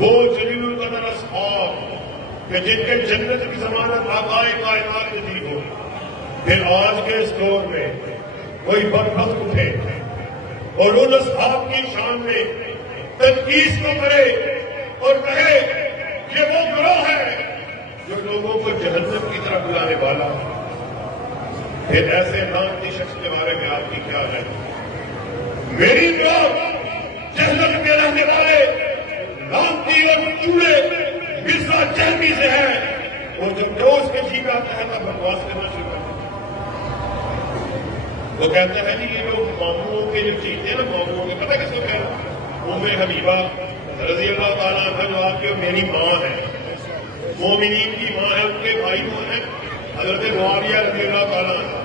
وہ جلیل القدر اصحاب کہ جن کے جنت کی ضمانت آقائے کائنات نے دی ہو، پھر آج کے اس دور میں کوئی بدبخت اٹھے اور ان اصحاب کی شان میں تنقید کو کرے اور کہے یہ وہ گروہ ہے جو لوگوں کو جہنم کی طرف بلانے والا، پھر ایسے نامتی شخص کے بارے میں آپ کی کیا ہے؟ میری گروہ جہنم کے رہنے والے لامتی اور چوڑے مرزا جہمی سے ہے، اور جب روز کے جی میں آتا ہے تب بکواس کرنا شروع کرتا ہے۔ وہ کہتا ہے یہ لوگ ماموں کے جو چیزیں ہیں نا، ماموں کے پتہ کس کو کہہ رہا ام حبیبہ رضی اللہ تعالیٰ عنہ جو آپ کی میری ماں ہے، مومنین کی ماں ہے، ان کے بھائی کون ہیں؟ حضرت معاویہ رضی اللہ تعالیٰ عنہ۔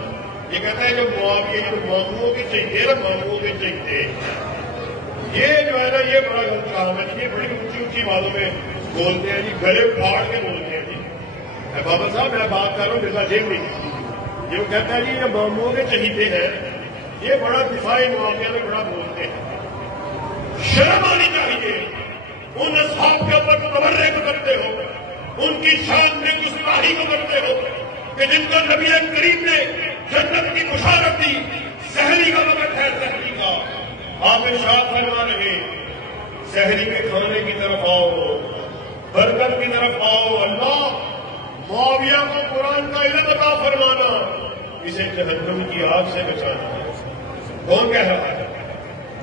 یہ کہتا ہے جو معاویہ جو ماموں کے چہتے نا، ماموں کے چہتے، یہ جو ہے نا یہ بڑا غلط کام ہے، یہ بڑی اونچی اونچی باتوں میں بولتے ہیں جی، گلے پھاڑ کے بولتے ہیں جی۔ بابا صاحب میں بات کر رہا ہوں مرزا جہمی، یہ کہتا ہے جی یہ ماموں کے چہیتے ہیں، یہ بڑا دفاعی معاملے میں بڑا بولتے ہیں۔ شرم آنی چاہیے، ان اصحاب کے اوپر تبرے کو کرتے ہو، ان کی شان میں گستاخی کو کرتے ہو کہ جن کو نبی کریم نے جنت کی بشارت دی۔ سحری کا وقت ہے، سحری کا آپ ارشاد فرما رہے، سحری کے کھانے کی طرف آؤ، برکت کی طرف آؤ، اللہ معاویہ کو قرآن کا علم عطا فرمانا، اسے جہنم کی آگ سے بچانا۔ کون کہہ رہا ہے؟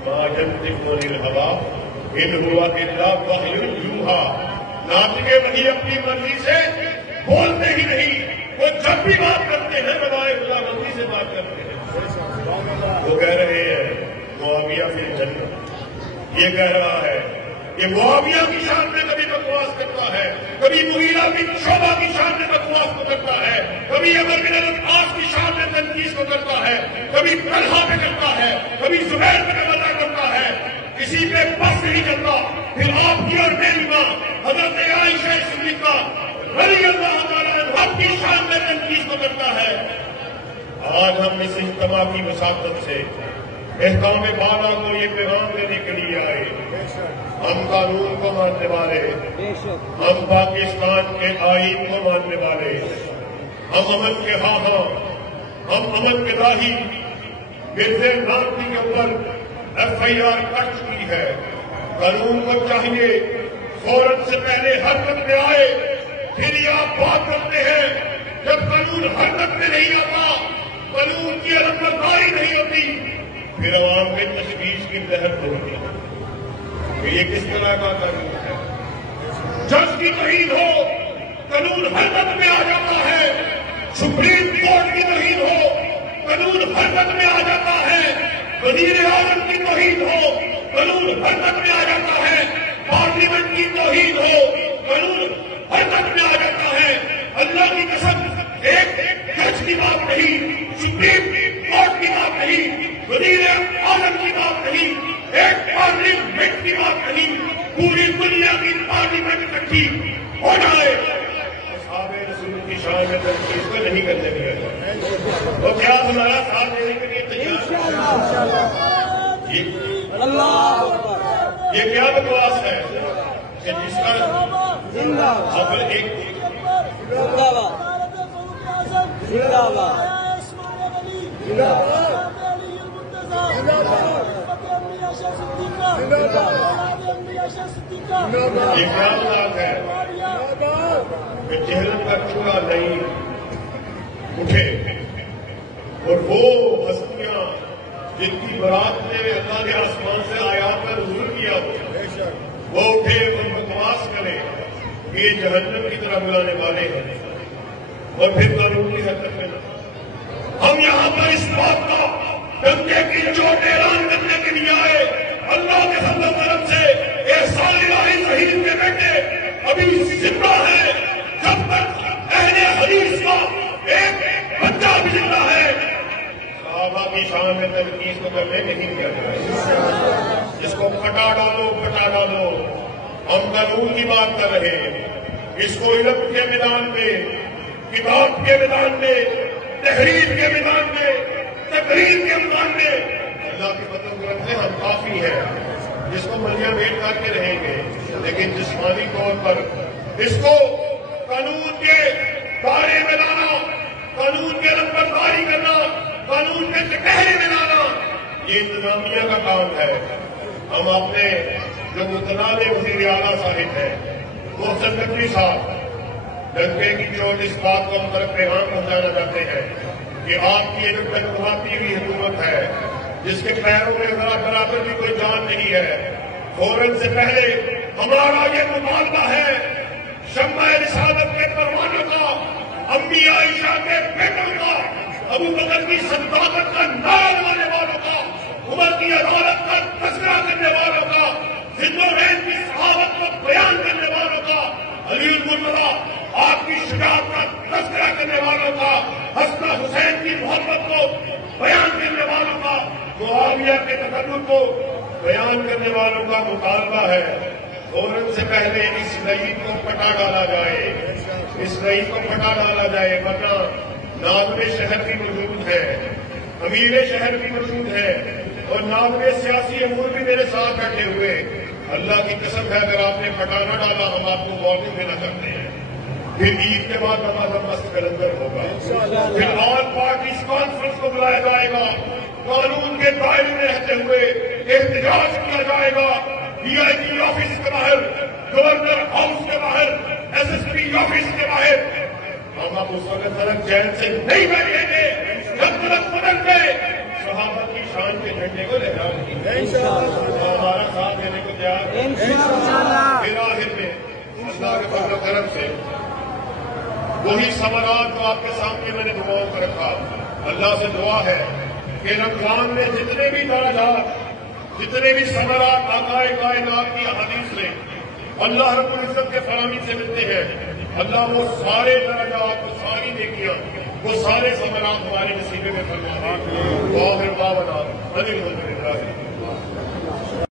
ما ينطق عن الهوى ان هو الا وحی یوحی، ناطق وحی اپنی مرضی سے بولتے ہی نہیں، وہ جب بھی بات کرتے ہیں روائے خدا بندی سے بات کرتے ہیں۔ وہ کہہ رہے ہیں معاویہ فی الجنہ، یہ کہہ رہا ہے کہ معاویہ کی شان میں کبھی بکواس کرتا ہے، کبھی مغیرہ بن شعبہ کی شان میں بکواس کو کرتا ہے، کبھی عمر بن العاص کی شان میں تنقید کو کرتا ہے، کبھی طلحہ پہ کرتا ہے، کبھی زبیر پہ مزہ کرتا ہے، کسی پہ بس نہیں کرتا۔ پھر آپ کی اور میری ماں حضرت عائشہ صدیقہ رضی اللہ تعالیٰ عنہا کی شان میں تنقید کو کرتا ہے۔ آج ہم اس اجتماع کی وساطت سے احکام بالا کو یہ پیغام دینے کے لیے آئے، ہم قانون کو ماننے والے، ہم پاکستان کے آئین کو ماننے والے، ہم امن کے خواہاں، ہم امن کے داہی۔ مرزا نامتی کے اوپر FIR کٹ چکی ہے، قانون کو چاہیے فوراً سے پہلے حرکت میں آئے۔ پھر یہ آپ بات کرتے ہیں جب قانون حرکت میں نہیں آتا، قانون کی علمبرداری نہیں ہوتی، پھر عوام میں تشویش کی لہر ہوتی ہے کہ یہ کس طرح کا قانون ہے۔ جج کی توہین ہو، قانون حرکت میں آ جاتا ہے، سپریم کورٹ کی توہین ہو، قانون حرکت میں آ جاتا ہے، وزیر اعظم کی توہین ہو، قانون حرکت میں آ جاتا ہے، پارلیمنٹ کی توہین ہو، قانون حرکت میں آ جاتا ہے۔ اللہ کی قسم ایک جج کی بات نہیں، سپریم کورٹ کی بات نہیں، وزیر اعظم کی بات نہیں، ایک پارلیمنٹ کی بات نہیں، پوری دنیا کی پارلیمنٹ اکٹھی ہو جائے، اصحاب رسول کی شان میں تنقید کو نہیں کرنے دیا جائے۔ وہ کیا ہمارا ساتھ دینے کے لیے تیار؟ یہ کیا بکواس ہے کہ جس کا خبر ایک یہ کیا بات ہے کہ جہنم کا چولہا نہیں اٹھے اور وہ ہستیاں جن کی برات نے اللہ نے آسمان سے آیات کا نزول کیا وہ اٹھے، وہ بکواس کرے کہ یہ جہنم کی طرح بلانے والے ہیں، اور پھر قانون کی حرکت میں نہ۔ ہم یہاں پر اس بات کا ڈنکے کی چوٹ اعلان کرنے کے لیے آئے، اللہ کے فضل و کرم سے احسان الہی شہید کے بیٹے ابھی زندہ ہے، جب تک اہل حدیث کا ایک بچہ بھی زندہ ہے صحابہ کی شان میں تنقید کو کرنے نہیں دیا جائے۔ جس کو پٹا ڈالو پٹا ڈالو، ہم قانون کی بات کر رہے ہیں، اس کو علم کے میدان میں، کتاب کے میدان میں، تحریر کے میدان میں، تقریر کے میدان میں اللہ کے فضل و کرم سے ہم کافی ہیں، جس کو ملیاں ویٹ کر کے رہیں گے۔ لیکن جسمانی طور پر اس کو قانون کے دائرے میں لانا، قانون کے نمبرداری کرنا، قانون کے کٹہرے میں لانا، یہ انتظامیہ کا کام ہے۔ ہم اپنے جو متنازع وزیر اعلیٰ صاحب ہیں محسن نقوی صاحب، ڈنکے کی چوٹ اس بات کو ہم طرف پیغام پہنچانا چاہتے ہیں کہ آپ کی ایک ٹکراتی ہوئی حکومت ہے جس کے پیروں میں ذرا برابر بھی کوئی جان نہیں ہے۔ فوراً سے پہلے ہمارا یہ مطالبہ ہے شمع رسالت کے پروانوں کا، امی عائشہ کے بیٹوں کا، ابو بکر کی صداقت کا نعرہ لگانے والوں کا، عمر کی عدالت کا تذکرہ کرنے والوں کا، ذوالنورین کی صحابت کو بیان کرنے والوں کا، علی المرتضیٰ آپ کی شجاعت کا تذکرہ کرنے والوں کا، حسن حسین کی محبت کو بیان کرنے والوں کا، معاویہ کے تکلف کو بیان کرنے والوں کا مطالبہ ہے۔ فوراً سے پہلے اس نئی کو پٹا ڈالا جائے، اس نئی کو پٹا ڈالا جائے، ورنہ ناظم شہر بھی موجود ہے، امیر شہر بھی موجود ہے، اور ناظم سیاسی امور بھی میرے ساتھ بیٹھے ہوئے۔ اللہ کی قسم ہے اگر آپ نے پٹا نہ ڈالا ہم آپ کو وارننگ دینا کرتے ہیں۔ پھر عید کے بعد نماز مست کلندر ہوگا، پھر آل پارٹیز کانفرنس کو بلایا جائے گا، قانون کے دائرے میں رہتے ہوئے احتجاج کیا جائے گا، ڈی آئی جی آفس کے باہر، گورنر ہاؤس کے باہر، ایس ایس پی آفس کے باہر۔ ہم اب اس وقت تک چین سے نہیں بیٹھیں گے جب تک بدل گئے صحابہ کی شان کے جھنڈے کو لے جاؤ گی، ہمارا ساتھ دینے کو تیار ہے۔ پھر آخر میں اللہ کے فضل و کرم سے وہی ثمرات جو آپ کے سامنے میں نے دعاؤں کو رکھا، اللہ سے دعا ہے کہ رمضان میں جتنے بھی درجات، جتنے بھی ثمرات آقائے کائنات کی احادیث میں اللہ رب العزت کے فراہمی سے ملتے ہیں، اللہ وہ سارے درجات، وہ ساری نیکیاں، وہ سارے ثمرات ہمارے نصیبے میں فرما دے۔